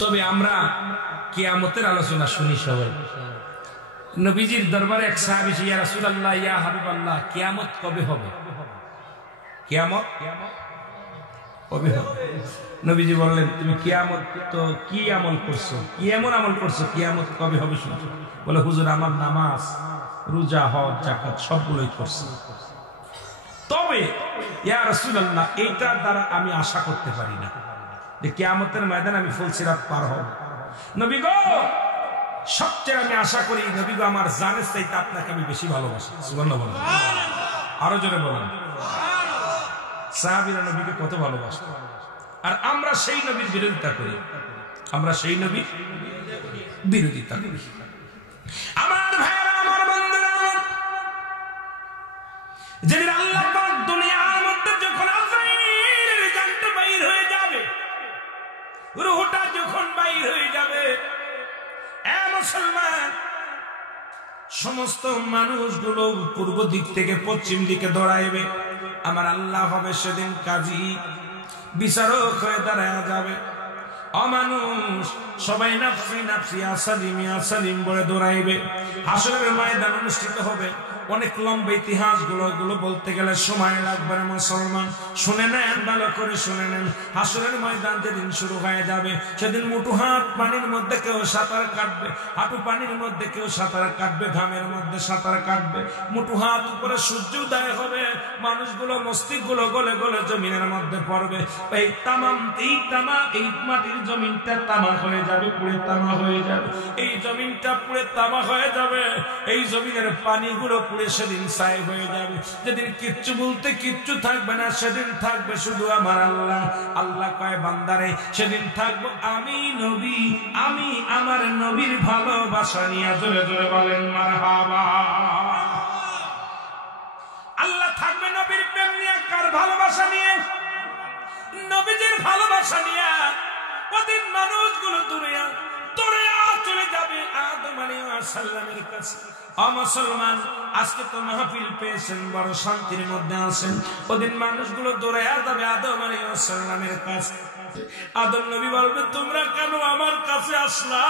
তবে আমরা কিয়ামতের আলোচনা শুনি সবাই। নবীজির দরবারে এক সাহাবী এসে, ইয়া রাসূলুল্লাহ, ইয়া হাবিবাল্লাহ, কিয়ামত কবে হবে? কিয়ামত কবে হবে? নবীজি বললেন, তুমি কিয়ামত তো কি আমল করছো, কি এমন আমল করছো, কিয়ামত কবে হবে শুনছো? বলে, হুজুর আমার নামাজ, রোজা, হজ, যাকাত সবগুলোই করছি, তবে ইয়া রাসূলুল্লাহ এইটার দ্বারা আমি আশা করতে পারি না যে কিয়ামতের ময়দানে আমি ফুলসিরাত পার হব। নবী গো, সবচেয়ে আমি আশা করি, নবী গো, আমার জানের চাইতে আপনাকে আমি বেশি ভালোবাসি। সুবহানাল্লাহ বলেন, আরো জোরে বলেন। সাহাবীরা নবীকে কত ভালোবাসে, আর আমরা সেই নবীর বিরোধিতা করি, আমরা সেই নবীর বিরোধিতা করি। আমার ভাইরা, আমার বন্ধুরা, যেদিন আল্লাহ পাক দুনিয়ার মধ্যে যখন আযাইলের জানটা বাইর হয়ে যাবে, রূহটা যখন বাইর হয়ে যাবে, এ মুসলমান, সমস্ত মানুষগুলো পূর্ব দিক থেকে পশ্চিম দিকে দৌড়াইবে। আমার আল্লাহ হবে সেদিন কাজী, বিচারক হয়ে দাঁড়ায় যাবে। অমানুষ সবাই নাফসি নাফসি, আসালিম আসালিম বলে দৌড়াইবে। হাসরের ময়দান অনুষ্ঠিত হবে। অনেক লম্বা ইতিহাস গুলো বলতে গেলে সময় লাগবে। মুসলমান শুনে নেন, ভালো করে শুনে নেন। হাসরের ময়দান যেদিন শুরু হয়ে যাবে, সেদিন মুঠো হাত পানির মধ্যে কেউ সাঁতার কাটবে, হাঁটু পানির মধ্যে কেউ সাঁতার কাটবে, ঘামের মধ্যে সাঁতার কাটবে। মুঠো হাত উপরে সূর্য উদয় হবে, মানুষগুলো মস্তিষ্কগুলো গলে গলে জমিনের মধ্যে পড়বে। এই মাটির জমিনটা তামা হয়ে যাবে, পুড়ে তামা হয়ে যাবে। এই জমিনটা পুড়ে তামা হয়ে যাবে। এই জমিনের পানিগুলো পুড়ে সেদিন ছাই হয়ে যাবে। যেদিন কিচ্ছু বলতে কিচ্ছু থাকবে না, সেদিন থাকবে শুধু আমার আল্লাহ। আল্লাহ কয়, বান্দারে, সেদিন থাকবো আমি নবী, আমি আমার নবীর ভালোবাসা নিয়ে। জোরে জোরে বলেন মারহাবা। আল্লাহ থাকবে নবীর প্রেম নিয়ে। কার ভালোবাসা নিয়ে? নবীজির ভালোবাসা নিয়ে। ওদিন মানুষগুলো দূরে চলে যাবে আদম আলাইহিস সালামের কাছে। মুসলমান, আজকে তো মাহফিল পেয়েছেন, বড় শান্তির মধ্যে আছেন। ওদিন মানুষগুলো দৌড়ে যাবে আদম আলাইহিস সালামের কাছে। আদম নবী বলবে, তোমরা কেন আমার কাছে আসলা?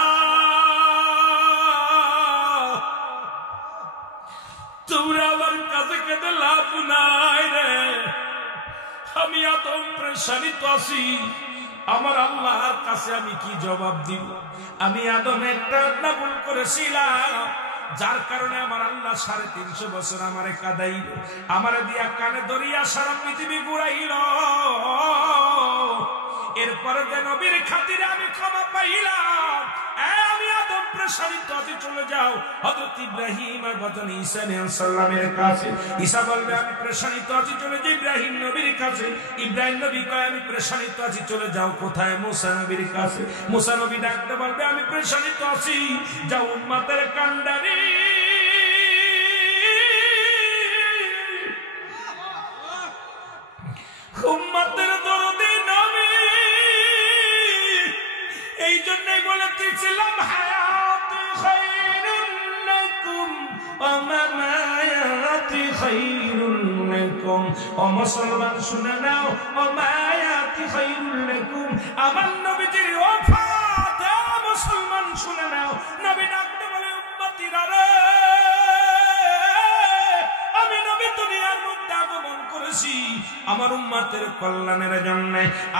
তোমরা আমার কাছে কেঁদে লাভ নাই রে। আমি আদম পেরেশানিতে আছি, আমার আল্লাহর কাছে আমি কি জবাব দিব? আমি আদম একটা ভুল করেছিলাম, যার কারণে আমার আল্লাহ 350 বছর আমারে কাঁদাইল, আমারে দিয়া কানে ধরিয়া সারা পৃথিবী ঘুরাইল। এরপরে যে নবীর খাতিরে আমি ক্ষমা পাইলাম, আমি আদম প্রসারিত আছি, চলে যাও হযরত ইব্রাহিম আর বদন ঈসা আলাইহিস সালামের কাছে। ঈসা বলবে, আমি প্রসারিত আছি, চলে যাও ইব্রাহিম নবীর কাছে। ইব্রাহিম নবী কয়, আমি প্রসারিত আছি, চলে যাও কোথায়? মুসা নবীর কাছে। মুসা নবী ডাকতে বলবে, আমি প্রসারিত আছি, যাও উম্মতের কান্ডারি উম্মতের দরদি নবী। এই জন্যই বলেছিলাম, হায়াতি খায়রুল লাকুম ওয়া মামায়াতি খায়রুল লাকুম। ও মুসলমান শুনে নাও, ওয়া মামায়াতি খায়রুল লাকুম, আমার নবীজির ওফাত। মুসলমান শুনে নাও, নবী ডাকতে বলে, উম্মতিরা রে, আমি নবী দুনিয়ার মধ্যে আগমন করেছি আমার উম্মতের কল্যাণের জন্য।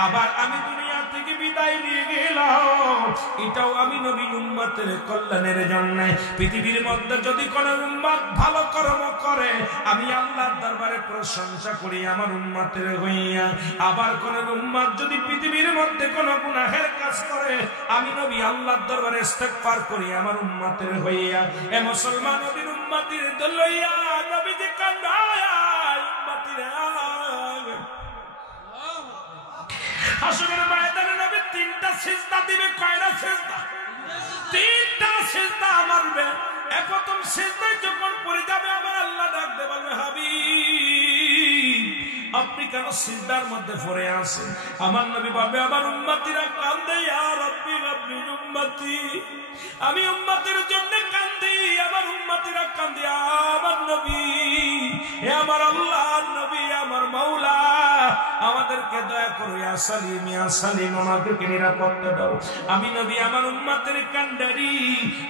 আবার আমি দুনিয়া থেকে বিদায় নিয়ে গেলাম, এটাও আমি নবী উম্মতের কল্যাণের জন্য। পৃথিবীর মধ্যে যদি কোনো উম্মত ভালো কর্ম করে, আমি আল্লাহর দরবারে প্রশংসা করি আমার উম্মতের হইয়া। আবার কোন উম্মত যদি পৃথিবীর মধ্যে কোনো গুনাহের কাজ করে, আমি নবী আল্লাহর দরবারে ইস্তেগফার করি আমার উম্মতের হইয়া। এ মুসলমান, নবীর উম্মতের দলইয়া নবীজি কান্দায় উম্মতিরা। হাসরের ময়দানে নবী 3টা সিজদা দিবে। কয়টা সিজদা? 3টা সিজদা মারবে। প্রথম সিজদায় যখন পড়ে যাবে, আমার আল্লাহ ডাকতে বলবে, হাবিব, আপনি কেন সিজদার মধ্যে পড়ে আছেন? আমার নবী বলবে, আমার উম্মতিরা কান্দে, ইয়া রাব্বি রাব্বি উম্মতি, আমি উম্মতের জন্য কান্দি, আমার উম্মতিরা কান্দে। আমার নবী, হে আমার আল্লাহর নবী, আমার মাওলা, আমাদেরকে দয়া করো ইয়া সালিম আমাদেরকে নিরাপত্তা দাও। আমি নবী আমার উম্মতের কান্ডারি,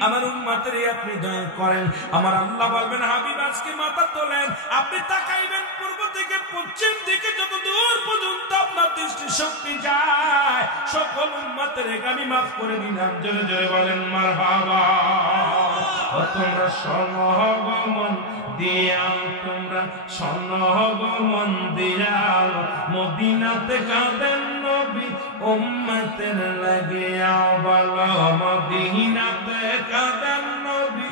আমার উম্মতের আপনি দয়া করেন। আমার আল্লাহ বলবেন হাবিব আজকে মাথা তোলেন, আপনি তাকাইবেন পূর্ব থেকে পশ্চিম দিকে যত দূর পর্যন্ত আপনার দৃষ্টি শক্তি যায়, সকল উম্মতের আমি মাফ করে দিলাম। জোরে জোরে বলেন মারহাবা। তোমরা সনগমন দিয়াও, তোমরা সনগমন দিয়াও, মদিনাতে কাঁদেন নবী উম্মতের লাগিয়াও, বলো মদিনাতে কাঁদেন নবী।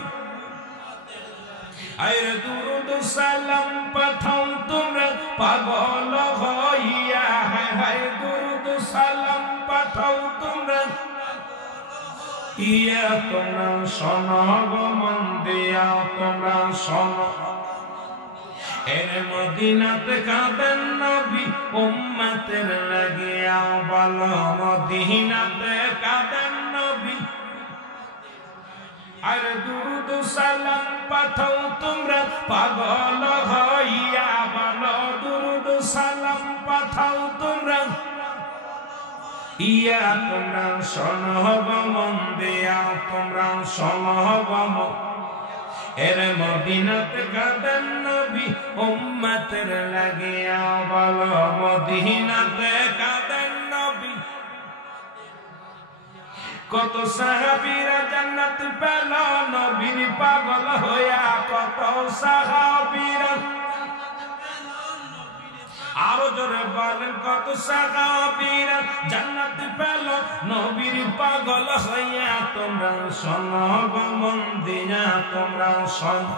আরে দুরুদ সালাম পাঠাও তোমরা পাগল হইয়া, হায় হায় দুরুদ সালাম পাঠাও তোমরা ইয়া, তোমরা সনগমন দিয়াও, তোমরা শোনো। এর মদিনাতে কাঁদেন নবী উম্মতের লাগিয়াও, বলো মদিনাতে কাঁদেন নবী। আর দুরুদ সালাম পাঠাও তোমরা পাগল হইয়া, বলো দুরুদ সালাম পাঠাও তোমরা ইয়া, তোমরা সনগমন দিয়াও, তোমরা সনগমন। এর মদিনাতে কাঁদেন নবী উম্মতের লাগিয়াও, বলো মদিনাতে কাঁদেন নবী। কত সাহাবীরা জান্নাত পেল নবীর পাগল হইয়া, কত সাহাবীরা, আরো জোরে বলেন কত সাহাবীরা জান্নাত পেল নবীর পাগল হইয়া। তোমরা সনগমন দিয়া, তোমরা শোনো।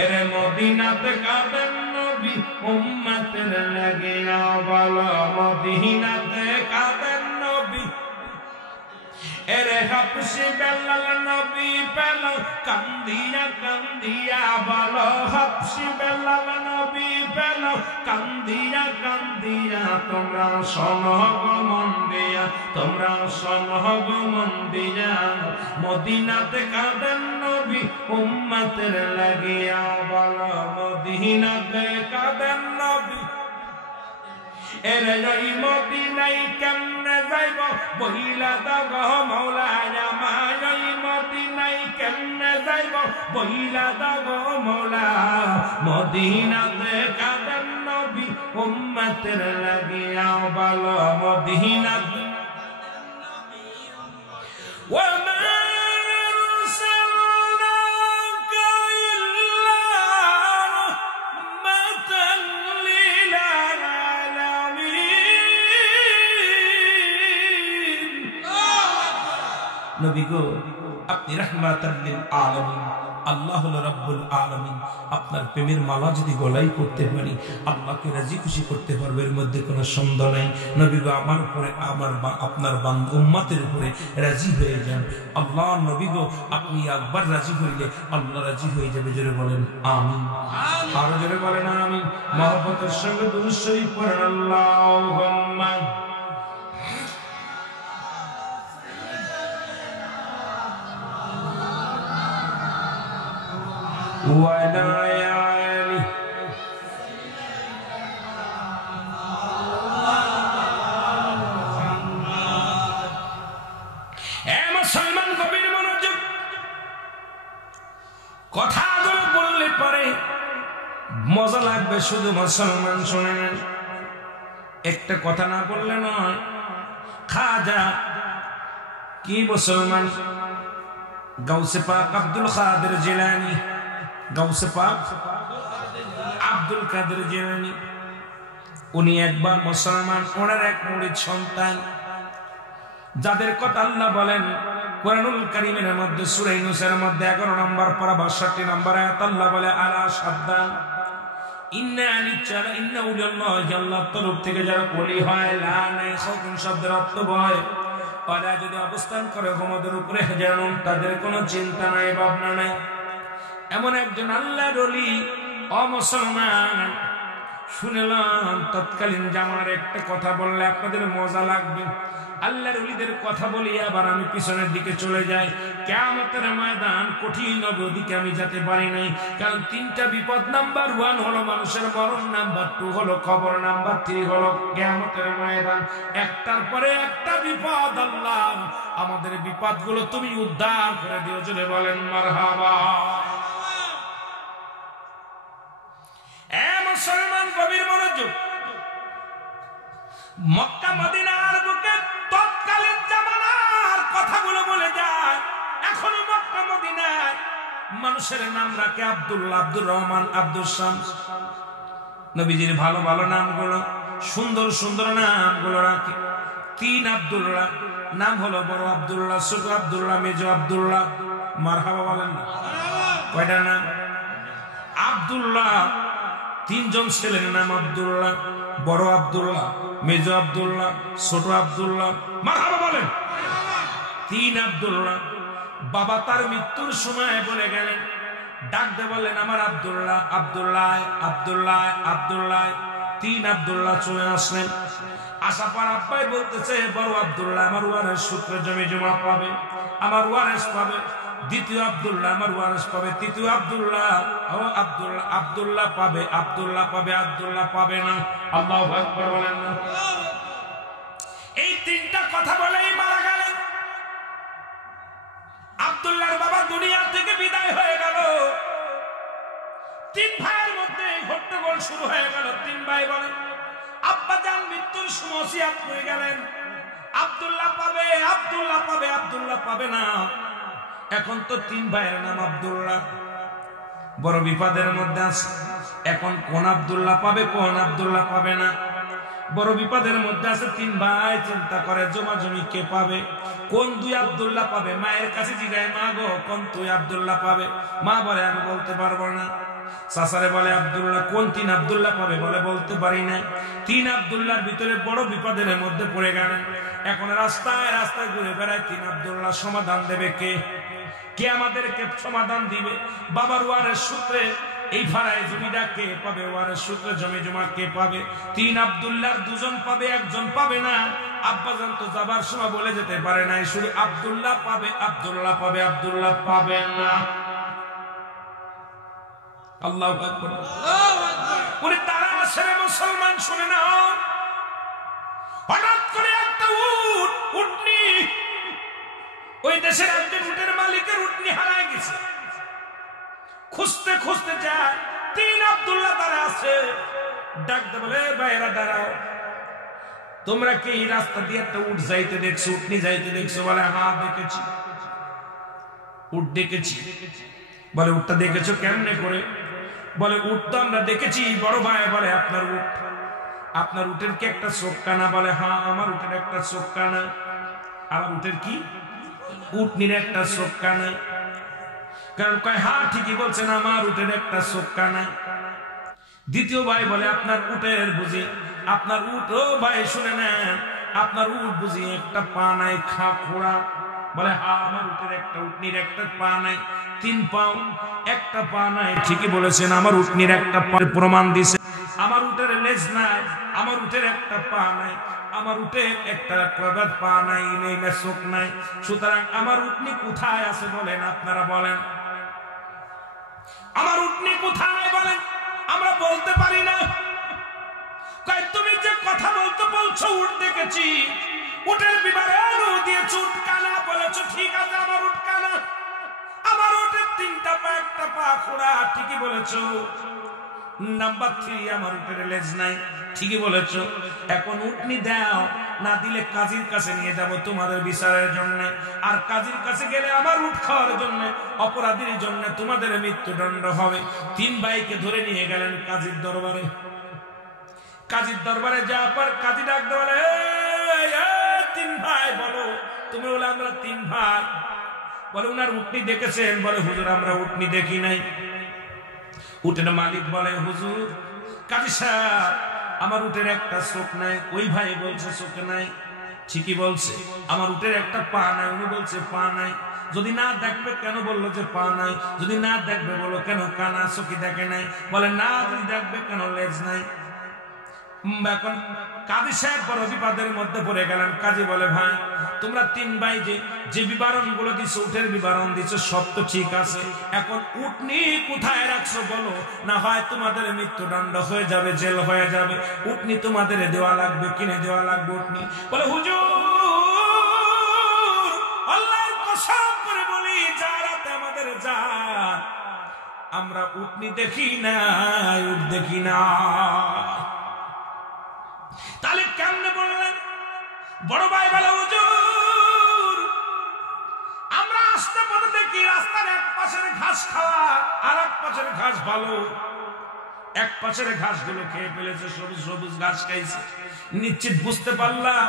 এর মদিনাতে কাঁদেন নবী উম্মতের লাগিয়া, বলো মদিনাতে কাঁদেন নবী। এরে হাবশি বেলাল নবী পেল কান্দিয়া কান্দিয়া, বলো হাবশি বেলাল নবী পেল কান্দিয়া কান্দিয়া। তোমরা সনগমন দিয়া, তোমরা সনগমন দিয়া, মদিনাতে কাঁদেন নবী উম্মতের লাগিয়া, বলো মদিনাতে কাঁদেন নবী। এরে ওই মদিনায় কেমনে যাইব বহিলা দাগ মৌলায় আমায়, ওই মদিনায় কেমনে যাইব বহিলা দাগ মৌলা। মদিনাতে কাঁদেন নবী উম্মতের লাগিয়া, বলো মদিনাতে। নবী গো আপনি রাহমাতাল লিল আলামিন, আল্লাহ হলো রাব্বুল আলামিন। আপনার প্রেমের মালা যদি গলায় করতে পারি আল্লাহকে রাজি খুশি করতে পারবো, এর মধ্যে কোনো সন্দেহ নাই। নবী গো আমার উপরে, আমার আপনার উম্মতের উপরে রাজি হয়ে যান। আল্লাহ নবী গো আপনি একবার রাজি হইলে আল্লাহ রাজি হয়ে যাবে। জোরে বলেন আমিন, আরো জোরে বলেন আমিন। মহব্বতের সঙ্গে দুরূদ শরীফ পড়েন আল্লাহুম্মা ওয়ালা আলি। মুসলমান গভীর মনোযোগ, কথাগুলো বললে পরে মজা লাগবে, শুধু মুসলমান শুনে নেন। একটা কথা না বললে নয়। খাজা কি মুসলমান? গাউসে পাক আব্দুল কাদের জিলানী, গাউসে পাক আব্দুল কাদের জিলানী, উনি একবার মুসলমান, ওনার এক মুরিদ সন্তান, যাদের কথা আল্লাহ বলেন কুরআনুল কারীমের মধ্যে সূরা ইউনূসের মধ্যে 11 নম্বর পারা 62 নম্বর আয়াত আল্লাহ বলে আলা সাবধান ইন্না আলিচারা ইন্না উলিল্লাহি, আল্লাহর তরফ থেকে যারা ওলি হয়, লা নাই খাউফুন শব্দের অর্থ ভয়, ওরা যদি অবস্থান করে আমাদের উপরে জানুন তাদের কোনো চিন্তা নাই, ভাবনা নাই। এমন একজন আল্লাহর ওলি অমুসলমান শুনলাম তৎকালীন জামানার একটা কথা বললে আপনাদের মজা লাগবে। আল্লাহর ওলিদের কথা বলি আবার আমি পিছনের দিকে চলে যাই। কিয়ামতের ময়দান কঠিন হবে, ওদিকে আমি যেতে পারি নাই। কারণ তিনটা বিপদ, নাম্বার 1 হলো মানুষের মরণ, নাম্বার 2 হলো কবর, নাম্বার 3 হলো কিয়ামতের ময়দান। একটার পরে একটা বিপদ। আল্লাহ আমাদের বিপদগুলো তুমি উদ্ধার করে দিও, জোরে বলেন মারহাবা। এ মুসলমান গভীর মনোযোগ। মক্কা মদিনার বুকে তৎকালীন জামানার কথাগুলো বলে যায়। এখনো মক্কা মদিনায় মানুষের নাম রাখে আব্দুল্লাহ, আব্দুর রহমান, আব্দুল শামস। নবীজির ভালো ভালো নামগুলো, সুন্দর সুন্দর নামগুলো রাখে। 3 আব্দুল্লাহ নাম হলো বড় আব্দুল্লাহ, ছোট আব্দুল্লাহ, মেজো আব্দুল্লাহ। মারহাবা বলেন না? কয়টা নাম? আব্দুল্লাহ 3 জন ছেলের নাম আব্দুল্লাহ, বড় আব্দুল্লাহ, মেজো আব্দুল্লাহ, ছোট আব্দুল্লাহ। মারহাবা বলেন। 3 আব্দুল্লাহ। বাবা তার মৃত্যুর সময় বলে গেলেন, ডাকতে বললেন আমার আব্দুল্লাহ, আব্দুল্লাহ, আব্দুল্লাহ, আব্দুল্লাহ। 3 আব্দুল্লাহ চলে আসলেন। আশা পর আব্বাই বলতেছে, বড় আব্দুল্লাহ আমার ওয়ারেস সূত্রে জমি জমা পাবে, আমার ওয়ারেস পাবে। দ্বিতীয় আব্দুল্লাহ আমার ওয়ারেস পাবে। তৃতীয় আব্দুল্লাহ, ও আব্দুল্লাহ, আব্দুল্লাহ পাবে, আব্দুল্লাহ পাবে, আব্দুল্লাহ পাবে না। আল্লাহু আকবার বলেন না? এই 3টা কথা বলেই মারা গেলেন। আব্দুল্লাহর বাবা দুনিয়া থেকে বিদায় হয়ে গেল। 3 ভাইয়ের মধ্যে হট্টগোল শুরু হয়ে গেল। 3 ভাই বলে, আব্বা জান মৃত্যুর সময় ওসিয়ত করে গেলেন, আব্দুল্লাহ পাবে, আব্দুল্লাহ পাবে, আব্দুল্লাহ পাবে না। এখন তো 3 ভাইয়ের নাম আব্দুল্লাহ, বড় বিপদের মধ্যে আছে। এখন কোন আব্দুল্লাহ পাবে, কোন আব্দুল্লাহ পাবে না, বড় বিপদের মধ্যে আছে। 3 ভাই চিন্তা করে জমা জমি কে পাবে, কোন 2 আব্দুল্লাহ পাবে। মায়ের কাছে জিজ্ঞাসা, মা গো কোন 2 আব্দুল্লাহ পাবে? মা বলে আমি বলতে পারবো না। চাচারে বলে আব্দুল্লাহ, কোন 3 আব্দুল্লাহ পাবে? বলে বলতে পারি না। 3 আব্দুল্লাহর ভিতরে বড় বিপদের মধ্যে পড়ে গেলেন। এখন রাস্তায় রাস্তায় ঘুরে বেড়ায় 3 আব্দুল্লাহ। সমাধান দেবে কে? কে আমাদেরকে সমাধান দিবে? বাবার ওয়ারেস সূত্রে এই ভাড়ায় জমিটা কে পাবে? ওয়ারেস সূত্রে জমি জমা কে পাবে? 3 আব্দুল্লাহর 2 জন পাবে, 1 জন পাবে না। আব্বাজান তো যাবার সময় বলে যেতে পারে নাই, শুধু আব্দুল্লাহ পাবে, আব্দুল্লাহ পাবে, আব্দুল্লাহ পাবে না। আল্লাহু আকবার। উনি তারা আসলে মুসলমান, শুনে না। হঠাৎ করে একটা উটনি, ওই দেশের একজন উটের মালিকের উটনি হারায় গেছে। খুঁজতে খুঁজতে যায়, 3 আব্দুল্লাহ তারা আছে। ডাকতে বলে, ভাইরা দাঁড়াও, তোমরা কি এই রাস্তা দিয়ে একটা উট যাইতে দেখছো, উটনি যাইতে দেখছো? বলে হ্যাঁ দেখেছি, উট দেখেছি। বলে উটটা দেখেছো কেমনে করে? বলে উট তো আমরা দেখেছি। বড় ভাই বলে আপনার উট, আপনার উটের কি একটা চোখ কানা? বলে হ্যাঁ আমার উটের একটা চোখ কানা। আমার উটের কি? উটনির একটা চোখ কানা। কারণ কয় হ্যাঁ ঠিকই বলছেন, আমার উটের একটা চোখ কানা। দ্বিতীয় ভাই বলে আপনার উটের বুঝি, আপনার উট, ও ভাই শুনে নেন, আপনার উট বুঝি একটা পা নাই, খা খোড়া? বলে হ্যাঁ আমার উটের একটা, উটনির একটা পা নাই, 3 পাও, একটা পা নাই। ঠিকই বলেছেন, আমার উটনির একটা পা প্রমাণ দিছে। আমার উটের লেজ নাই, আমার উটের একটা পা নাই, আমার উটের একটা পা নাই, নেই চোখ নাই। সুতরাং আমার উটনি কোথায় আছে বলেন, আপনারা বলেন, আমার উটনি কোথায় বলেন? আমরা বলতে পারি না। তুমি যে কথা বলতে বলছো উট দেখেছি, উটের বিবরণ দিয়েছো, উট কানা বলেছো, ঠিক আছে আমার উট কানা, আমার উটের 3টা পা, একটা পা খোড়া, ঠিকই বলেছো। নাম্বার 3 আমার উটের লেজ নাই, ঠিকই বলেছো। এখন উটনি দাও, না দিলে কাজীর কাছে নিয়ে যাব তোমাদের বিচারের জন্য। আর কাজীর কাছে গেলে আমার উট খাওয়ার জন্য, অপরাধীর জন্য তোমাদের মৃত্যুদণ্ড হবে। 3 ভাইকে ধরে নিয়ে গেলেন কাজীর দরবারে। কাজীর দরবারে যাওয়ার পর কাজী ডাকতে বলে, 3 ভাই বলো, তুমি বলে আমরা 3 ভাই। বলে উনার উটনি দেখেছেন? বলে হুজুর আমরা উটনি দেখি নাই। উটের মালিক বলে, হুজুর, কাজী সাহেব আমার উটের একটা চোখ নাই। ওই ভাই বলছে চোখ নাই, ঠিকই বলছে। আমার উটের একটা পা নাই, উনি বলছে পা নাই। যদি না দেখবে কেন বললো যে পা নাই? যদি না দেখবে বলো কেন কানা, চোখই দেখে নাই? বলে না, যদি দেখবে কেন লেজ নাই? এখন কাজী সাহেব বড় বিপদের মধ্যে পড়ে গেলেন। কাজী বলে, ভাই তোমরা তিন ভাই যে বিবরণ গুলো দিছো, উটের বিবরণ দিছো, সব তো ঠিক আছে, এখন উটনি কোথায় রাখছো বলো, না হয় তোমাদের মৃত্যুদণ্ড হয়ে যাবে, জেল হয়ে যাবে, উটনি তোমাদের দেওয়া লাগবে, কিনে দেওয়া লাগবে উটনি। বলে, হুজুর আল্লাহর কসম করে বলি, যা রাতে আমাদের যা, আমরা উটনি দেখি না, উট দেখি না। তাহলে কেমনে বললেন? বড় ভাই বলে, হুজুর আমরা আসতে পথে দেখি রাস্তার এক পাশের ঘাস খাওয়া, আর এক পাশের ঘাস ভালো, এক পাশের ঘাস গুলো খেয়ে ফেলেছে, সবুজ সবুজ ঘাস খাইছে। নিশ্চিত বুঝতে পারলাম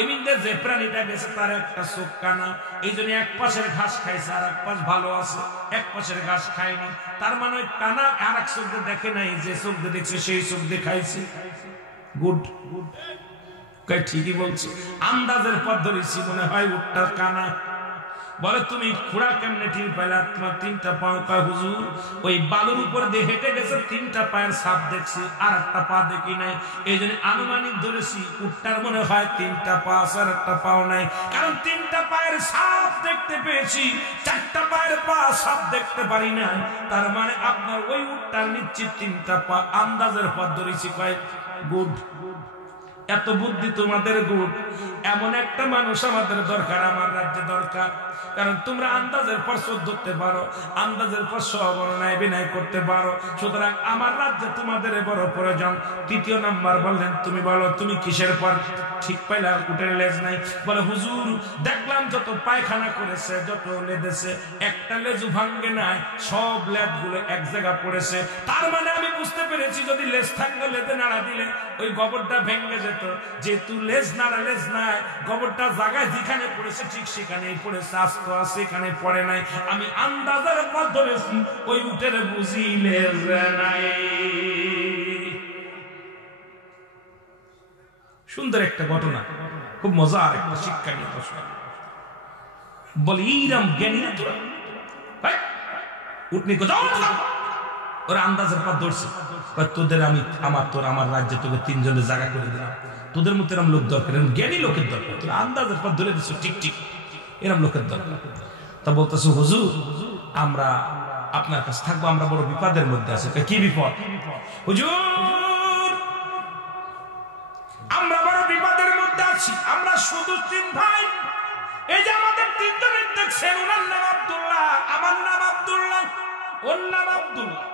এমনিতে যে প্রাণীটা গেছে তার একটা চোখ কানা, এই জন্য এক পাশের ঘাস খাইছে, আর এক পাশ ভালো আছে, এক পাশের ঘাস খায়নি। তার মানে কানা আর এক চোখ দিয়ে দেখে নাই, যে চোখ দিয়ে দেখছে সেই চোখ দিয়ে খাইছে। গুড, ঠিকই বলছে, আন্দাজের পথ ধরেছি, মনে হয় উটটা কানা। বলে, তুমি খুঁড়া কেমনে ঠিক পাইলা? তোমার তিনটা পাও। কয়, হুজুর ওই বালুর উপর দিয়ে হেঁটে গেছে, তিনটা পায়ের ছাপ দেখছি, আর একটা পা দেখি নাই, এই জন্য আনুমানিক ধরেছি উটটার মনে হয় তিনটা পা আছে, আর একটা পাও নাই। কারণ তিনটা পায়ের ছাপ দেখতে পেয়েছি, চারটা পায়ের পা ছাপ দেখতে পারি না, তার মানে আপনার ওই উটটার নিশ্চিত তিনটা পা। আন্দাজের পথ ধরেছি। কয়, গুড, এত বুদ্ধি তোমাদের গুড। এমন একটা মানুষ আমাদের দরকার, আমার রাজ্যে দরকার। কারণ তোমরা আন্দাজের পর চোখ ধরতে পারো, আন্দাজের পর সবর্ণায় বিনয় করতে পারো, সুতরাং আমার রাজ্যে তোমাদের বড় প্রয়োজন। তৃতীয় নাম্বার বললেন, তুমি বলো তুমি কিসের পর ঠিক পাইলা উটের লেজ নাই? বলে, হুজুর দেখলাম যত পায়খানা করেছে, যত লেদেছে, একটা লেজু ভাঙ্গে নাই, সব লেজ গুলো এক জায়গা পড়েছে। তার মানে আমি বুঝতে পেরেছি যদি লেজ থাকলে লেজে নাড়া দিলে ওই গোবরটা ভেঙে যেত। যেহেতু লেজ নাড়া, লেজ নাই, গোবরটা জায়গায় যেখানে পড়েছে ঠিক সেখানেই পড়েছে, আস্ত আছে, এখানে পড়ে নাই। আমি আন্দাজের পথ ধরেছি, ওই উটের বুঝি লেজ নাই। সুন্দর একটা ঘটনা, খুব মজার একটা শিক্ষা নিয়ে বলি, এইরকম জ্ঞানী না তোরা? উটনি ওরা আন্দাজের পথ ধরছে। তোদের আমি আমার রাজ্যে তোকে তিনজনের জায়গা করে দিলাম, তোদের মতো এরম লোক দরকার, এরম জ্ঞানী লোকের দরকার। তোরা আন্দাজের পথ ধরে দিচ্ছ, ঠিক ঠিক এরম লোকের দরকার। তা বলতেছো, হুজুর আমরা আপনার কাছে থাকবো, আমরা বড় বিপদের মধ্যে আছি। কি বিপদ? হুজুর আমরা বড় বিপদের মধ্যে আছি, আমরা শুধু তিন ভাই। এই যে আমাদের তিনজনের দেখছেন, ওনার নাম আব্দুল্লাহ, আমার নাম আব্দুল্লাহ, ওর নাম আব্দুল্লাহ।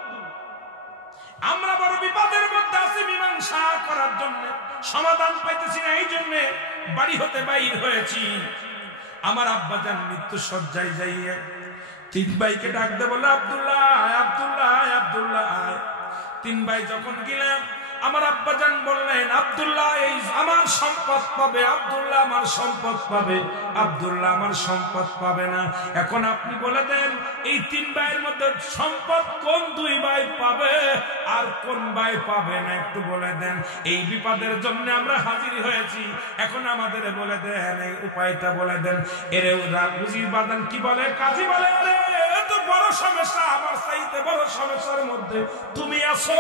আমরা বড় বিপদের মধ্যে আছি, মীমাংসা করার জন্য সমাধান পাইতেছি না, এই জন্য বাড়ি হতে বাইর হয়েছি। আমার আব্বাজান মৃত্যু সজ্জায় যাইয়া তিন ভাইকে ডাক দে, বলে, আব্দুল্লাহ আব্দুল্লাহ আব্দুল্লাহ। তিন ভাই যখন গেলাম, আমার আব্বাজান বললেন, আব্দুল্লাহ এই আমার সম্পদ পাবে, আব্দুল্লাহ আমার সম্পদ পাবে, আব্দুল্লাহ আমার সম্পদ পাবে না। এখন আপনি বলে দেন, এই তিন ভাইয়ের মধ্যে সম্পদ কোন দুই ভাই পাবে আর কোন ভাই পাবে না, একটু বলে দেন। এই বিপদের জন্য আমরা হাজির হয়েছি, এখন আমাদের বলে দেন, এই উপায়টা বলে দেন। এরে ওরা বুঝির বাদান কি বলে? কাজী বলে, আরে এত বড় সমস্যা, আমার চাইতে বড় সমস্যার মধ্যে তুমি আছো,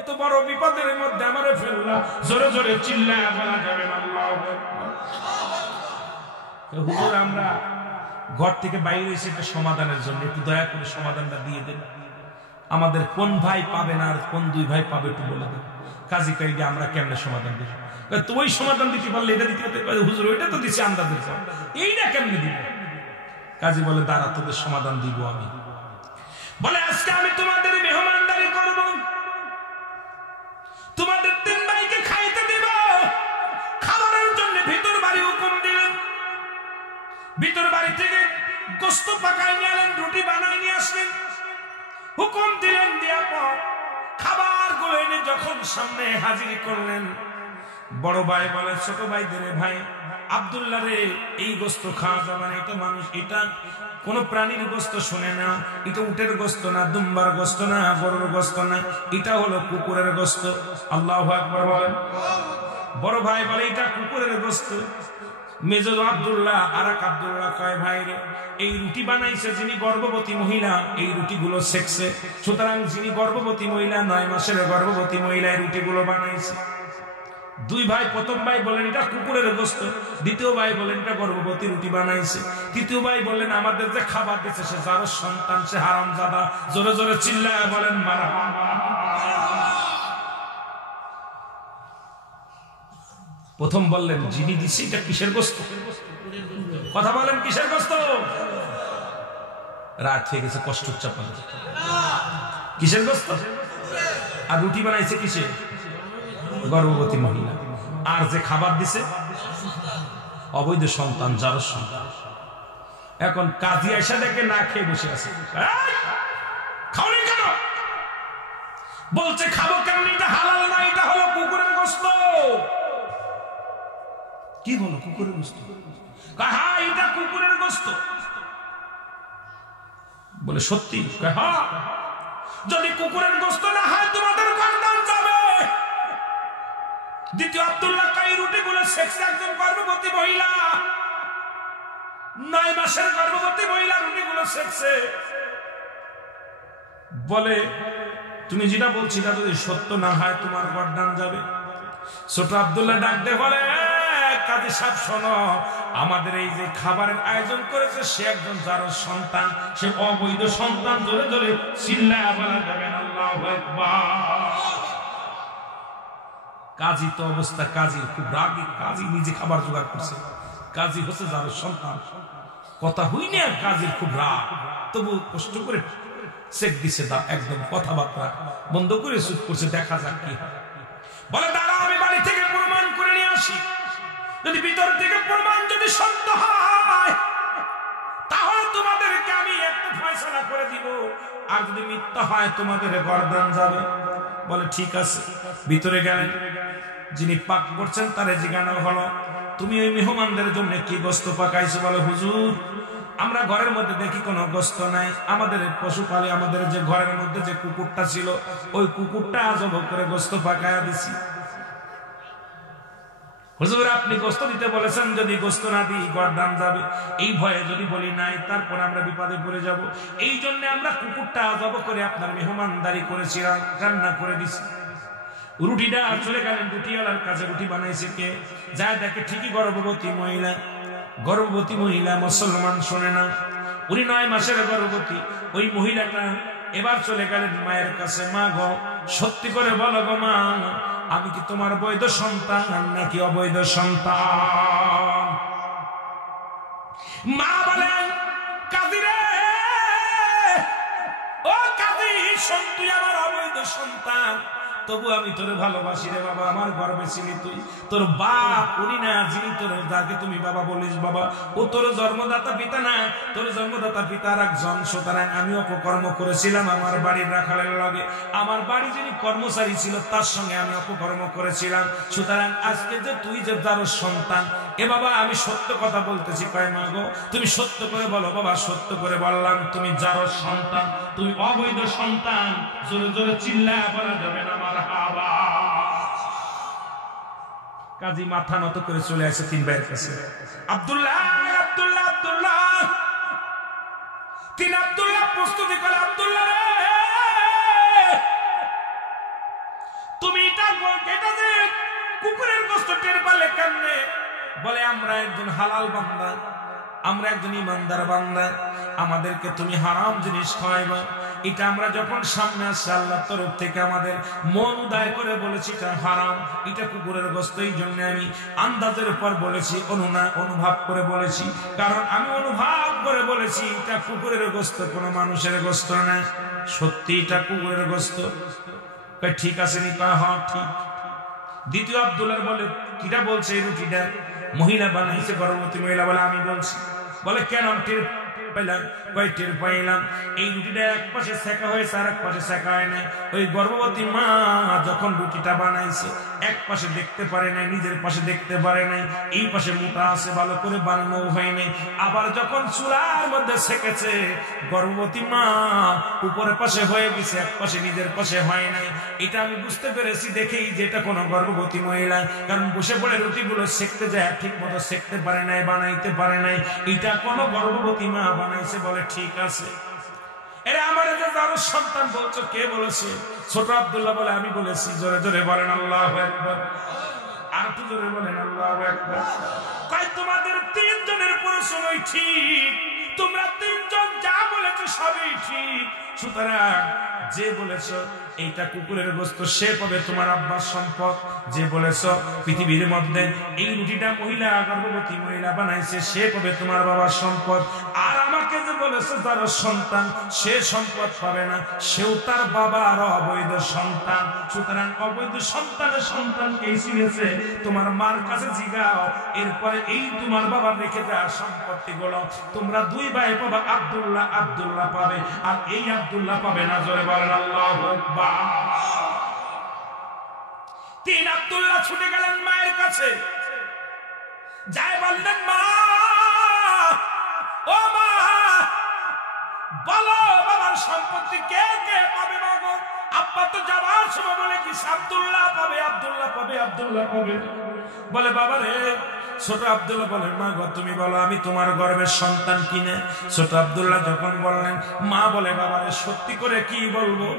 এত বড় বিপদের মধ্যে আমারে ফেললা। জোরে জোরে চিল্লায় বলা যাবে না আল্লাহু আকবার। হুজুর আমরা ঘর থেকে বাইরে এসে একটা সমাধানের জন্য, একটু দয়া করে সমাধানটা দিয়ে দেন। আমাদের কোন ভাই পাবে না আর কোন দুই ভাই পাবে একটু বলে দেন। কাজী কাইকে আমরা কেমনে সমাধান দিব? তো ওই সমাধান দিতে পারলে এটা দিতে পারতে, হুজুর ওইটা তো দিচ্ছি আন্দাজের পর, এইটা কেমনে দিব? কাজী বলে, দাঁড়া তোদের সমাধান দিব আমি। বলে, আজকে আমি তোমাদের মেহমানদারি করব, তোমাদের তিন ভাইকে খাইতে দিব। খাবারের জন্য ভিতর বাড়ি হুকুম দিলেন, ভিতর বাড়ি থেকে গোস্ত পাকাই নিয়ে এলেন, রুটি বানাই নিয়ে আসলেন, হুকুম দিলেন। দেওয়ার পর খাবার গুলো এনে যখন সামনে হাজির করলেন, বড় ভাই বলে ছোট ভাইদের, ভাই আব্দুল্লাহ রে, এই গোস্ত খাওয়া যাবে না, এটা মানুষ, এটা কোন প্রাণীর গোস্ত শুনে না, এটা উটের গোস্ত না, দুম্বার গোস্ত না, গরুর গোস্ত না, এটা হলো কুকুরের গোস্ত। আল্লাহু আকবার বলেন। বড় ভাই বলে, এটা কুকুরের গোস্ত। মেজো আব্দুল্লাহ আর এক আব্দুল্লাহ কয় ভাই রে, এই রুটি বানাইছে যিনি গর্ভবতী মহিলা, এই রুটিগুলো শেখছে। সুতরাং যিনি গর্ভবতী মহিলা, 9 মাসের গর্ভবতী মহিলা এই রুটিগুলো বানাইছে। দুই ভাই, প্রথম ভাই বলেন এটা কুকুরের গোশত, দ্বিতীয় ভাই বলেন এটা গর্ভবতী রুটি বানাইছে, তৃতীয় ভাই বলেন আমাদের যে খাবার দিচ্ছে সে যার সন্তান সে হারামজাদা। জোরে জোরে চিল্লায় বলেন মারহাবা। প্রথম বললেন যিনি দিচ্ছে এটা কিসের গোশত? কথা বলেন কিসের গোশত? রাত হয়ে গেছে, কষ্ট চাপাল। কিসের গোশত? আর রুটি বানাইছে কিসে? গর্ভবতী মহিলা। আর যে খাবার দিছে অবৈধ সন্তান, যার সন্তান। এখন কাজী আয়সা দেখে না খেয়ে বসে আছে, খাওনি কেন? বলছে খাবো কেমন, এটা হালাল না, এটা হলো কুকুরের গোশত। কি হলো কুকুরের গোশত? হ্যাঁ এটা কুকুরের গোশত। বলে সত্যি? হ্যাঁ, যদি কুকুরের গোশত না হয় তোমাদের গর্দান যাবে। দ্বিতীয় আব্দুল্লাহ কাই রুটিগুলো শেখছে একজন গর্ভবতী মহিলা, 9 মাসের গর্ভবতী মহিলা রুটিগুলো শেখছে। বলে তুমি যেটা বলছি না যদি সত্য না হয় তোমার গর্দান যাবে। ছোট আব্দুল্লাহ ডাক দিয়ে বলে কাজী সাহেব শোনো, আমাদের এই যে খাবারের আয়োজন করেছে সে একজন যার সন্তান, সে অবৈধ সন্তান। ধরে ধরে চিল্লায়া বলা যাবেন আল্লাহু আকবার। কাজী তো অবস্থা, কাজী খুব রাগী, কাজী নিজে খাবার জোগাড় করছে, কাজী হচ্ছে যার সন্তান। কথা হই না, কাজীর খুব রাগ, তবু কষ্ট করে চেক দিছে, একদম কথাবার্তা বন্ধ করে চুপ করছে, দেখা যাক কি হয়। বলে দাঁড়া, আমি বাড়ি থেকে প্রমাণ করে নিয়ে আসি, যদি ভিতর থেকে প্রমাণ যদি সত্য হয় তাহলে তোমাদেরকে আমি একটা ফয়সালা করে দিব, আর যদি মিথ্যা হয় তোমাদের গর্দান যাবে। বলে ঠিক আছে। ভিতরে গেলেন, যিনি পাক করছেন তারে জিজ্ঞাসা হলো তুমি ওই মেহমানদের জন্য কি গোশত পাকাইছো? বলে হুজুর আমরা ঘরের মধ্যে দেখি কোনো গোশত নাই, আমাদের পশুপালে আমাদের যে ঘরের মধ্যে যে কুকুরটা ছিল ওই কুকুরটা আজব করে গোশত পাকায়া দিছি। হুজুর আপনি গোশত দিতে বলেছেন, যদি গোশত না দিই গর্দান যাবে, এই ভয়ে যদি বলি নাই তারপর আমরা বিপদে পড়ে যাব, এই জন্য আমরা কুকুরটা আজব করে আপনার মেহমানদারি করেছিলাম, রান্না করে দিছি। রুটিটা চলে গেলেন রুটিওয়ালার কাছে, রুটি বানাইছে কে? যা দেখে ঠিকই গর্ভবতী মহিলা। গর্ভবতী মহিলা মুসলমান, শোনে না, উনি 9 মাসের গর্ভবতী। ওই মহিলাটা এবার চলে গেলেন মায়ের কাছে, মা গো সত্যি করে বলো গো মা, আমি কি তোমার বৈধ সন্তান নাকি অবৈধ সন্তান? মা বলেন কাজী রে, ও কাজী শোন, তুই আমার অবৈধ সন্তান, তবু আমি তোরে ভালোবাসি রে বাবা, আমার গর্বে ছিলি তুই। তোর বাপ উনি না, যিনি তোর যাকে তুমি বাবা বলিস বাবা, ও তোর জন্মদাতা পিতা না, তোর জন্মদাতা পিতার একজন। সুতরাং আমি অপকর্ম করেছিলাম আমার বাড়ির রাখালের লগে, আমার বাড়ি যিনি কর্মচারী ছিল তার সঙ্গে আমি অপকর্ম করেছিলাম। সুতরাং আজকে যে তুই যে যার সন্তান, এ বাবা আমি সত্য কথা বলতেছি। কয় মা গো তুমি সত্য করে বলো। বাবা সত্য করে বললাম, তুমি যার সন্তান, তুমি অবৈধ সন্তান। জোরে জোরে চিল্লায়া বলা যাবে না মারহাবা। কাজী মাথা নত করে চলে আসে 3 ভাইয়ের কাছে। আব্দুল্লাহ আব্দুল্লাহ আব্দুল্লাহ, 3 আব্দুল্লাহ প্রস্তুতি করে, আব্দুল্লাহ রে তুমি এটা যে কুকুরের গোশত টের পালে কেমনে? বলে আমরা একজন হালাল বান্দা, আমরা একজন ইমানদার বান্দা, আমাদেরকে তুমি হারাম জিনিস খাওয়াইবা, এটা আমরা যখন সামনে আসছে আল্লাহর তরফ থেকে আমাদের মন উদয় করে বলেছি এটা হারাম, এটা কুকুরের গোশত। এই জন্য আমি আন্দাজের উপর বলেছি, অনুভব করে বলেছি, কারণ আমি অনুভব করে বলেছি এটা কুকুরের গোশত, কোনো মানুষের গোশত না। সত্যি এটা কুকুরের গোশত? ঠিক আছে নি? হ্যাঁ ঠিক। দ্বিতীয় আব্দুল্লাহ বলে কিটা বলছে? এই রুটিটা মহিলা বানাইছে, গর্ভবতী মহিলা। বলে আমি বলছি। বলে কেন? পাইলাম, কয়টির পাইলাম এই রুটিটা এক পাশে সেকা হয়েছে আর এক পাশে সেকা হয় না। ওই গর্ভবতী মা যখন রুটিটা বানাইছে এক পাশে দেখতে পারে নাই, নিজের পাশে দেখতে পারে নাই, এই পাশে মোটা আছে ভালো করে বানানো হয়নি। আবার যখন চুলার মধ্যে সেকেছে গর্ভবতী মা উপরের পাশে হয়ে গেছে, এক পাশে নিজের পাশে হয় নাই। এটা আমি বুঝতে পেরেছি দেখেই যে এটা কোনো গর্ভবতী মহিলা, কারণ বসে পড়ে রুটিগুলো সেকতে যায় ঠিক মতো সেকতে পারে নাই, বানাইতে পারে নাই। এটা কোনো গর্ভবতী মা বানাইছে বলে ঠিক আছে। এরা আমার যারো সন্তান বলছো, কে বলেছে? ছোট আব্দুল্লাহ বলে আমি বলেছি। জোরে জোরে বলেন আল্লাহু আকবার, আর একটু জোরে বলেন আল্লাহু আকবার। কয় তোমাদের তিনজনের পরিচয় ঠিক, তোমরা তিনজন যা বলেছো সবই ঠিক। সুতরাং যে বলেছ এইটা কুকুরের গোস্ত সে পাবে তোমার আব্বার সম্পদ। যে বলেছ পৃথিবীর মধ্যে এই রুটিটা মহিলা গর্ভবতী মহিলা বানাইছে সে পাবে তোমার বাবার সম্পদ। আর আমাকে যে বলেছ তার সন্তান সে সম্পদ পাবে না, সেও তার বাবার অবৈধ সন্তান। সুতরাং অবৈধ সন্তানের সন্তানকেই ছিঁড়েছে। তোমার মার কাছে জিগাও, এরপরে এই তোমার বাবার রেখে যাওয়া সম্পত্তি গুলো তোমরা দুই ভাই পাবা। আব্দুল্লাহ আব্দুল্লাহ পাবে আর এই আব্দুল্লাহ পাবে না। জোরে বলেন আল্লাহু আকবার। তিন আব্দুল্লাহ ছুটে গেলেন মায়ের কাছে, যায় বললেন মা, ও মা বলো বাবার সম্পত্তি কে কে পাবে? মাগো আব্বা তো যাবার সময় বলে কি আব্দুল্লাহ পাবে, আব্দুল্লাহ পাবে, আব্দুল্লাহ পাবে। বলে বাবা রে, ছোট আব্দুল্লাহ বলেন মা গো তুমি বলো আমি তোমার গর্ভের সন্তান কিনে। ছোট আব্দুল্লাহ যখন বললেন মা বলে বাবা রে সত্যি করে কি বলবো,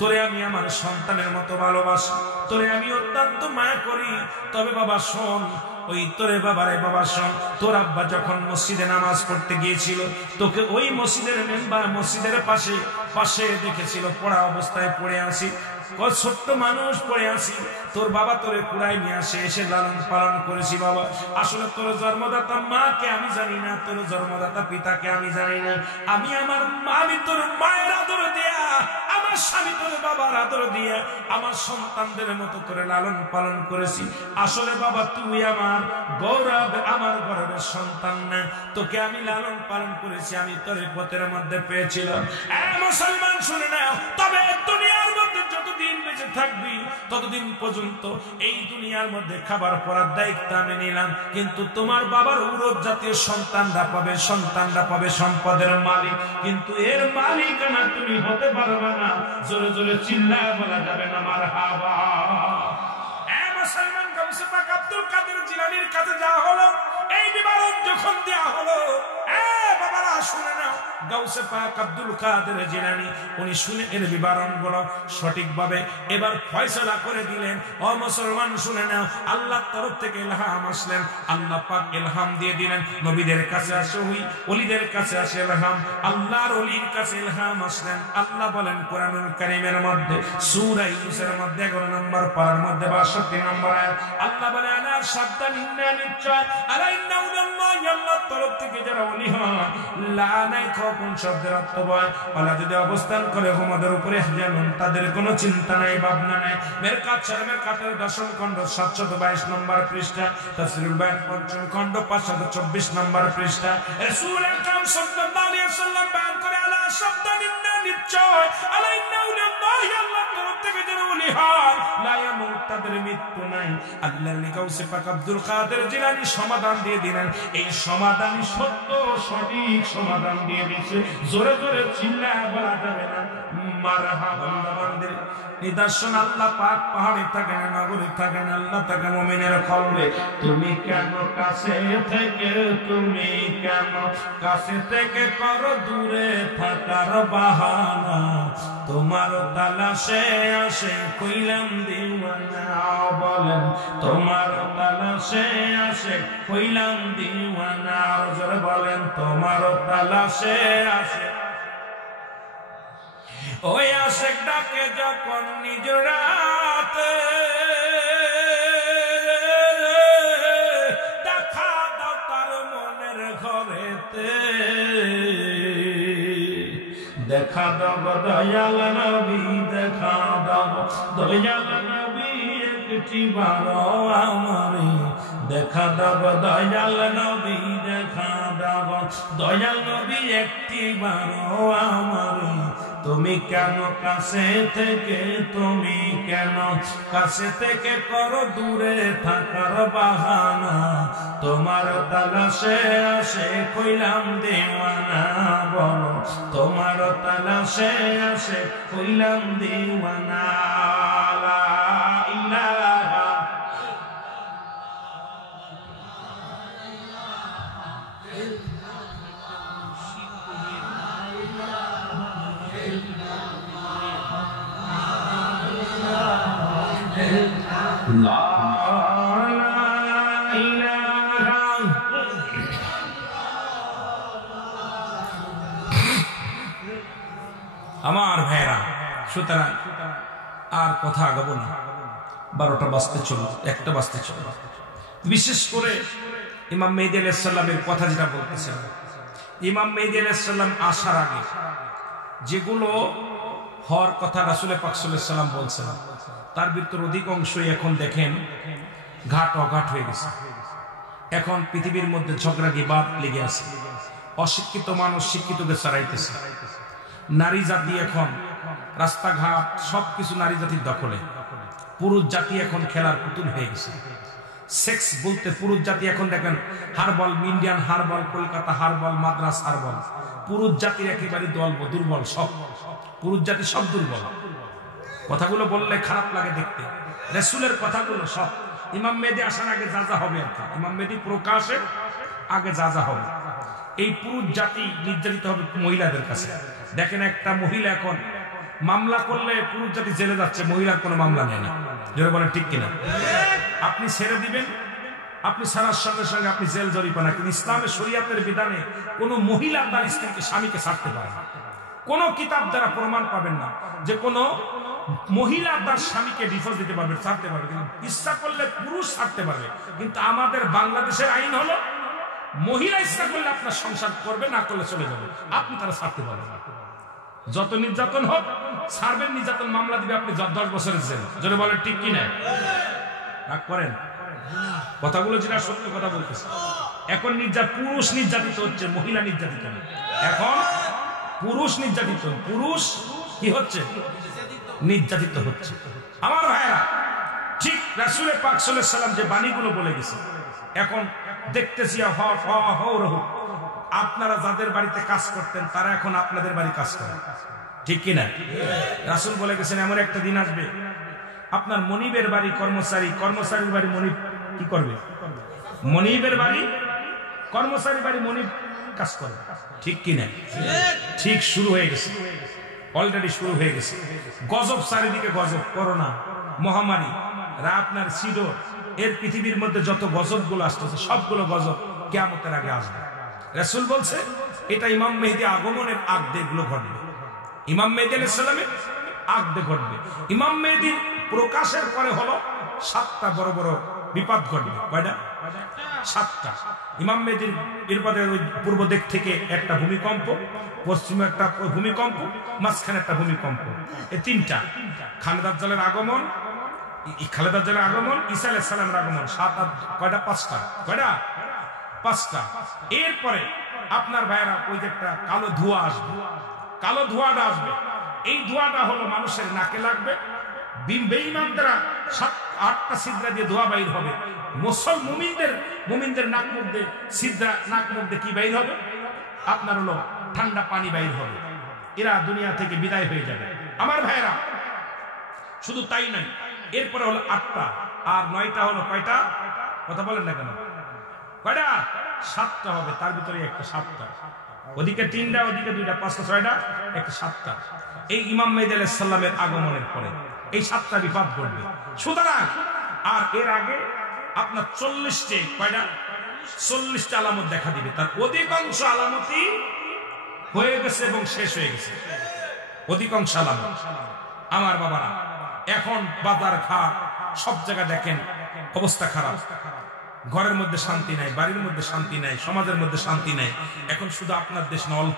তোরে আমি আমার সন্তানের মতো ভালোবাসি, তোরে আমি অত্যন্ত মায়া করি। তবে বাবা শোন, ওই তোরে বাবারে বাবা শোন, তোর আব্বা যখন মসজিদে নামাজ পড়তে গিয়েছিল তোকে ওই মসজিদের মেম্বার মসজিদের পাশে পাশে দেখেছিল পড়া অবস্থায় পড়ে আসি, ছোট্ট মানুষ পড়ে আসি, তোর বাবা তোরে কুড়াই নিয়ে আসে, এসে লালন পালন করেছি বাবা। আসলে তোর জন্মদাতা মাকে আমি জানি না, তোর জন্মদাতা পিতাকে আমি জানি না। আমি আমার মা, আমি তোর মায়ের আদর দিয়া, আমার স্বামী তোর বাবার আদর দিয়া আমার সন্তানদের মতো করে লালন পালন করেছি। আসলে বাবা তুই আমার গৌরব, আমার গর্বের সন্তান না, তোকে আমি লালন পালন করেছি, আমি তোর পথের মধ্যে পেয়েছিলাম। মুসলমান শুনে নাও, তবে দুনিয়ার মধ্যে যতদিন বেঁচে থাকবি ততদিন পর্যন্ত এই দুনিয়ার মধ্যে খাবার পরার দায়িত্ব আমি নিলাম, কিন্তু তোমার বাবার উরদ জাতীয় সন্তানরা পাবে, সন্তানরা পাবে সম্পদের মালিক, কিন্তু এর মালিকানা তুমি হতে পারবে না। জোরে জোরে চিল্লায় বলা যাবে না মারহাবা। মুসলমান গাউসে পাক আব্দুল কাদের জিলানীর কাছে যাওয়া হলো, এই বিবরণ যখন দেয়া হলো, বাবারা শুনে নাও, গাউসে পাক আব্দুল কাদের জিলানী উনি শুনে এর বিবরণ গুলো সঠিকভাবে এবার ফয়সালা করে দিলেন। ও মুসলমান শুনে নাও, আল্লাহর তরফ থেকে ইলহাম আসলেন, আল্লাহ পাক ইলহাম দিয়ে দিলেন। নবীদের কাছে আসে ওহী, ওলিদের কাছে আসে ইলহাম, আল্লাহর ওলির কাছে ইলহাম আসলেন। আল্লাহ বলেন কোরআনুল কারীমের মধ্যে সূরা ইউনূসের মধ্যে 11 নম্বর পারার মধ্যে 62 নম্বর আয়াত, আল্লাহ বলে আলা সাদ্দান ইন্না নিশ্চয় আলা ইন্না উল্লাহি, আল্লাহর তরফ থেকে যারা ওলি হয় লা নাই কোন শব্দের অর্থ বয় আল্লাহ যদি অবস্থান করে হুমদের উপরে জানুন, তাদের কোনো চিন্তা নাই ভাবনা নাই। মেরকাত শরমের কাতের 10ম খণ্ড 722 নম্বর পৃষ্ঠা, তাফসীরুল বায়ান 5ম খণ্ড 524 নম্বর পৃষ্ঠা, রাসূল আকরাম সাল্লাল্লাহু আলাইহি ওয়াসাল্লাম বয়ান করে আলা সাদ্দান ইন্না নিশ্চয় আলা ইন্না উল্লাহি, আল্লাহর তরফ থেকে যারা ওলি হয় লা ইয়ামুত, তাদের মৃত্যু নাই। আল্লাহর গাউসে পাক আব্দুল কাদের জিলানী সমাধান দিয়ে দিলেন। এই সমাধানই সত্য, সঠিক সমাধান দিয়ে দিয়েছে। জোরে জোরে চিল্লায় বলা যাবে না মারহাবা। বান্দাবান্দির নিদর্শন আল্লাহ পাক পাহাড়ে থাকে না, নগরে থাকে না, আল্লাহ থাকে মুমিনের কলবে। তুমি কেন কাছে থেকে, তুমি কেন কাছে থেকে করো দূরে থাকার বাহানা, তোমার তালাশে আসে কইলাম দিওয়ানা। বলেন তোমার তালাশে আসে কইলাম দিওয়ানা। জোরে বলেন তোমার তালাশে আসে। ওই আশেক ডাকে যখন নিজ রাতে, দেখা দাও তার মনের ঘরেতে, দেখা দাও দয়াল নবী, দেখা দাও দয়াল নবী, একটি বার আমারে দেখা দাও দয়াল নবী, দেখা দাও। গো দয়াল নবী একটিবারও আমার তুমি কেন কাছে থেকে করো দূরে থাকার বাহানা তোমার তালাশে আসে কইলাম দেওয়ানা বলো তোমার তালাশে আসে কইলাম দেওয়ানা লা ইলাহা আমার ভাইরা সুতরাং আর কথা আগাবো না 12টা বাজতে চলো 1টা বাজতে চলো বিশেষ করে ইমাম মেহেদী আলাইহিস সালামের কথা যেটা বলতেছেন ইমাম মেহেদী আলাইহিস সালাম আসার আগে যেগুলো হওয়ার কথা রাসূল পাক সাল্লাল্লাহু আলাইহি সাল্লাম বলছেন তার ভিতর অধিকাংশই এখন দেখেন ঘাট অঘাট হয়ে গেছে এখন পৃথিবীর মধ্যে ঝগড়া বিবাদ লেগে আছে অশিক্ষিত মানুষ শিক্ষিতকে ছাড়াইতেছে নারী জাতি এখন রাস্তাঘাট সবকিছু নারী জাতির দখলে পুরুষ জাতি এখন খেলার পুতুল হয়ে গেছে সেক্স বলতে পুরুষ জাতি এখন দেখেন হারবল ইন্ডিয়ান হারবল কলকাতা হারবল মাদ্রাস হারবল পুরুষ জাতির একেবারে দুর্বল সব পুরুষ জাতি সব দুর্বল কথাগুলো বললে খারাপ লাগে দেখতে রাসূলের কথাগুলো সব ইমাম মেহেদী আসার আগে যা যা হবে আর কি ইমাম মেহেদী প্রকাশের আগে যা যা হবে এই পুরুষ জাতি নির্যাতিত হবে মহিলাদের কাছে দেখেন একটা মহিলা এখন মামলা করলে পুরুষ জাতি জেলে যাচ্ছে মহিলার কোনো মামলা নেয় না যারা বলেন ঠিক কিনা আপনি ছেড়ে দিবেন আপনি ছাড়ার সঙ্গে সঙ্গে আপনি জেল জরিমানা কিন্তু ইসলামের শরীয়তের বিধানে কোনো মহিলা তার স্ত্রীকে স্বামীকে ছাড়তে পারে না কোনো কিতাব দ্বারা প্রমাণ পাবেন না যে কোনো মহিলা তার স্বামীকে ডিভোর্স দিতে পারবে ছাড়তে পারবে ইচ্ছা করলে পুরুষ ছাড়তে পারবে কিন্তু আমাদের বাংলাদেশের আইন হলো মহিলা ইচ্ছা করলে আপনার সংসার করবে না করলে চলে যাবে আপনি তারা ছাড়তে পারবেন না যত নির্যাতন হোক ছাড়বেন নির্যাতন মামলা দিবে আপনি 10 বছরের জেল জোরে বলেন ঠিক কি না রাগ করেন কথাগুলো যেটা সত্য কথা বলতেছে এখন পুরুষ নির্যাতিত হচ্ছে মহিলা নির্যাতিত না এখন পুরুষ নির্যাতিত পুরুষ কি হচ্ছে নির্যাতিত হচ্ছে আমার ভাইরা ঠিক রাসূল পাক সাল্লাল্লাহু আলাইহি সাল্লাম যে বাণীগুলো বলে গেছে এখন দেখতেছি আপনারা যাদের বাড়িতে কাজ করতেন তারা এখন আপনাদের বাড়ি কাজ করে ঠিক কিনা রাসূল বলে গেছেন এমন একটা দিন আসবে আপনার মনিবের বাড়ি কর্মচারীর বাড়ি মনিব কি করবে মনিবের বাড়ি কর্মচারীর বাড়ি মনিব কাজ করে ঠিক কিনা ঠিক শুরু হয়ে গেছে অলরেডি শুরু হয়ে গেছে গজব চারিদিকে গজব করোনা মহামারী আপনার সিডর এর পৃথিবীর মধ্যে যত গজবগুলো আসতেছে সবগুলো গজব কিয়ামতের আগে আসবে রাসূল বলছে এটা ইমাম মেহেদী আগমনের আগ দিয়ে এগুলো ঘটবে ইমাম মেহেদী আলাইহিস সালামের আগ দিয়ে ঘটবে ইমাম মেহেদীর প্রকাশের পরে হলো 7টা বড় বড় বিপদ ঘটবে কয়টা 7টা ইমাম মেহেদীর এরপরে ওই পূর্ব দিক থেকে একটা ভূমিকম্প পশ্চিমে একটা ভূমিকম্প মাঝখানে একটা ভূমিকম্প এই 3টা খালেদা জালের আগমন ঈসা আলাইহিস সালামের আগমন 7 আর কয়টা 5টা কয়টা 5টা এরপরে আপনার ভাইরা ওই যে একটা কালো ধোঁয়াটা আসবে এই ধোঁয়াটা হলো মানুষের নাকে লাগবে বেঈমানরা 7-8টা ছিদ্রা দিয়ে ধোঁয়া বাইর হবে মুমিনদের নাক মুখ দিয়ে ছিদ্রা নাক মুখ দিয়ে কি বাইর হবে আপনার হলো ঠান্ডা পানি বাইর হবে এরা দুনিয়া থেকে বিদায় হয়ে যাবে আমার ভাইরা শুধু তাই নয় এরপরে হলো 8টা আর 9টা হলো কয়টা কথা বলেন না কেন কয়টা 7টা হবে তার ভিতরে একটা 7টা ওদিকে 3টা ওদিকে 2টা 5টা 6টা একটা 7টা এই ইমাম মেহেদী আলাইহিস সালামের আগমনের পরে এই 7টা বিপদ ঘটবে সুতরাং আর এর আগে আপনার 40টা আলামত দেখা দিবে তার অধিকাংশ আলামতই হয়ে গেছে এবং শেষ হয়ে গেছে অধিকাংশ আলামত আমার বাবারা এখন বাজার ঘাট সব জায়গা দেখেন অবস্থা খারাপ ঘরের মধ্যে শান্তি নাই বাড়ির মধ্যে শান্তি নাই সমাজের মধ্যে শান্তি নাই এখন শুধু আপনার দেশ না অল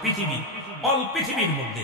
পৃথিবীর মধ্যে